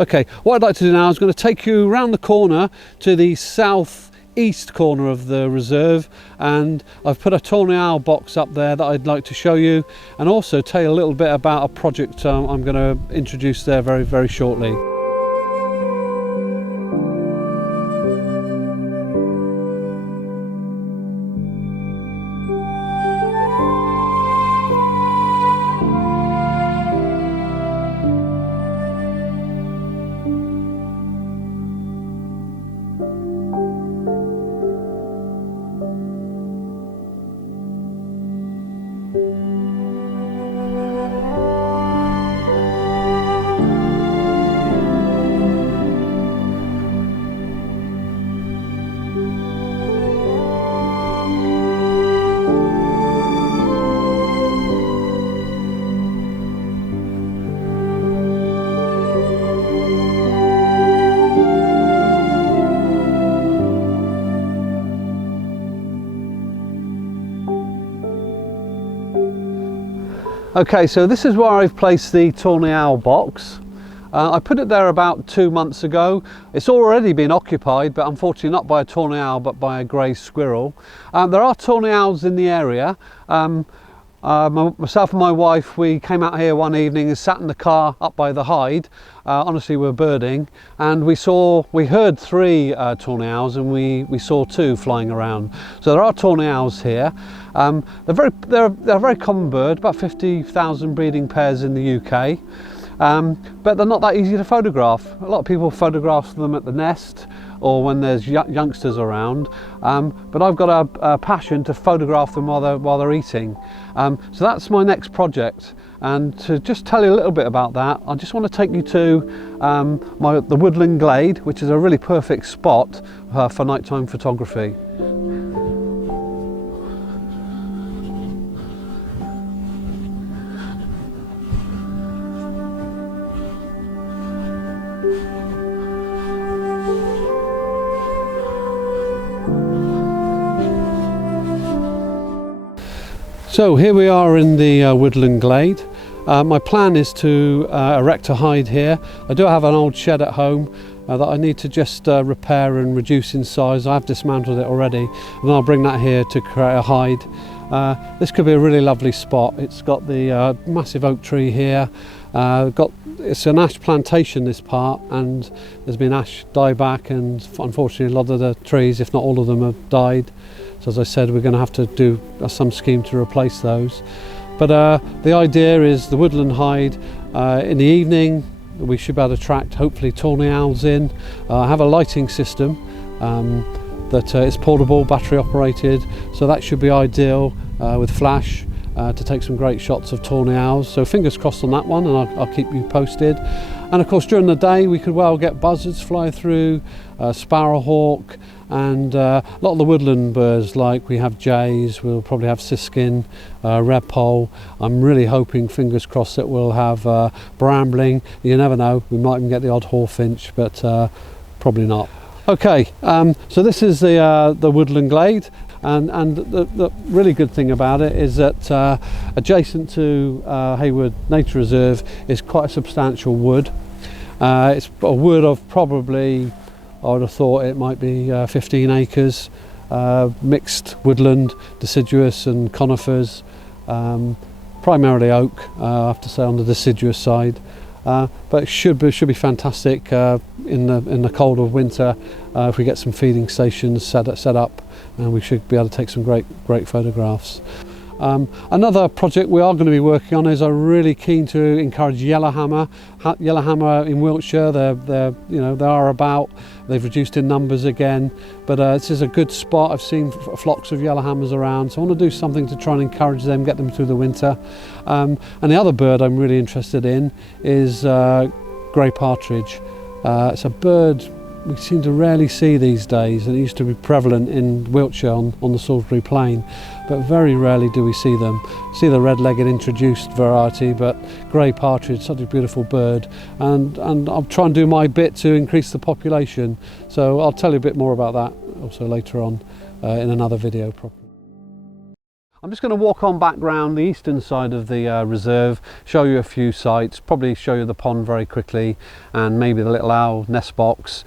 Okay, what I'd like to do now is going to take you around the corner to the southeast corner of the reserve, and I've put a Tawny Owl box up there that I'd like to show you, and also tell you a little bit about a project I'm going to introduce there very shortly. Okay, so this is where I've placed the Tawny Owl box. I put it there about 2 months ago. It's already been occupied, but unfortunately not by a Tawny Owl, but by a grey squirrel. There are Tawny Owls in the area. Myself and my wife, we came out here one evening and sat in the car up by the hide. Honestly, we were birding, and we heard 3 Tawny Owls, and we saw 2 flying around. So there are Tawny Owls here. They're a very common bird, about 50,000 breeding pairs in the UK. But they're not that easy to photograph. A lot of people photograph them at the nest or when there's youngsters around, but I've got a passion to photograph them while they're eating. So that's my next project, and to just tell you a little bit about that, I just want to take you to the Woodland Glade, which is a really perfect spot for nighttime photography. So here we are in the Woodland Glade. My plan is to erect a hide here. I do have an old shed at home that I need to just repair and reduce in size. I've dismantled it already, and I'll bring that here to create a hide. This could be a really lovely spot. It's got the massive oak tree here. It's an ash plantation, this part, and there's been ash dieback, and unfortunately a lot of the trees, if not all of them, have died. So as I said, we're going to have to do some scheme to replace those. But the idea is the woodland hide. In the evening we should be able to attract hopefully Tawny Owls in. I have a lighting system that is portable, battery operated, so that should be ideal with flash to take some great shots of Tawny Owls. So fingers crossed on that one, and I'll keep you posted. And of course during the day we could well get buzzards fly through, sparrowhawk, and a lot of the woodland birds, like we have jays, we'll probably have siskin, redpoll. I'm really hoping, fingers crossed, that we'll have brambling. You never know, we might even get the odd hawfinch, but probably not. Okay, so this is the Woodland Glade, and the really good thing about it is that adjacent to Hayward Nature Reserve is quite a substantial wood. It's a wood of probably, I would have thought it might be 15 acres, mixed woodland, deciduous and conifers, primarily oak, I have to say, on the deciduous side. But it should be fantastic in the cold of winter if we get some feeding stations set up, and we should be able to take some great photographs. Another project we are going to be working on is I'm really keen to encourage yellowhammer. Yellowhammer in Wiltshire, they are about. They've reduced in numbers again, but this is a good spot. I've seen flocks of yellowhammers around, so I want to do something to try and encourage them, get them through the winter. And the other bird I'm really interested in is grey partridge. It's a bird we seem to rarely see these days, and it used to be prevalent in Wiltshire on the Salisbury Plain, but very rarely do we see them. See the red-legged introduced variety, but grey partridge, such a beautiful bird, and I'll try and do my bit to increase the population. So I'll tell you a bit more about that also later on in another video probably. I'm just going to walk on back round the eastern side of the reserve, show you a few sites, probably show you the pond very quickly and maybe the little owl nest box.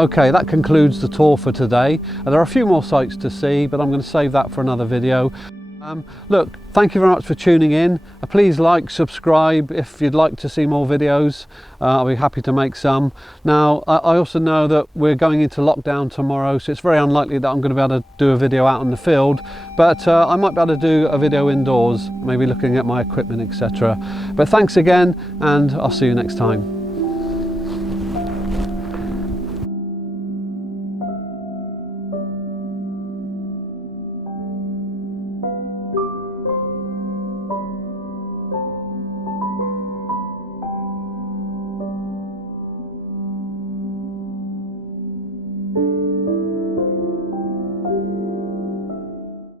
Okay, that concludes the tour for today. There are a few more sites to see, but I'm going to save that for another video. Look, thank you very much for tuning in. Please like, subscribe if you'd like to see more videos. I'll be happy to make some. Now, I also know that we're going into lockdown tomorrow, so it's very unlikely that I'm going to be able to do a video out in the field, but I might be able to do a video indoors, maybe looking at my equipment, etc. But thanks again, and I'll see you next time.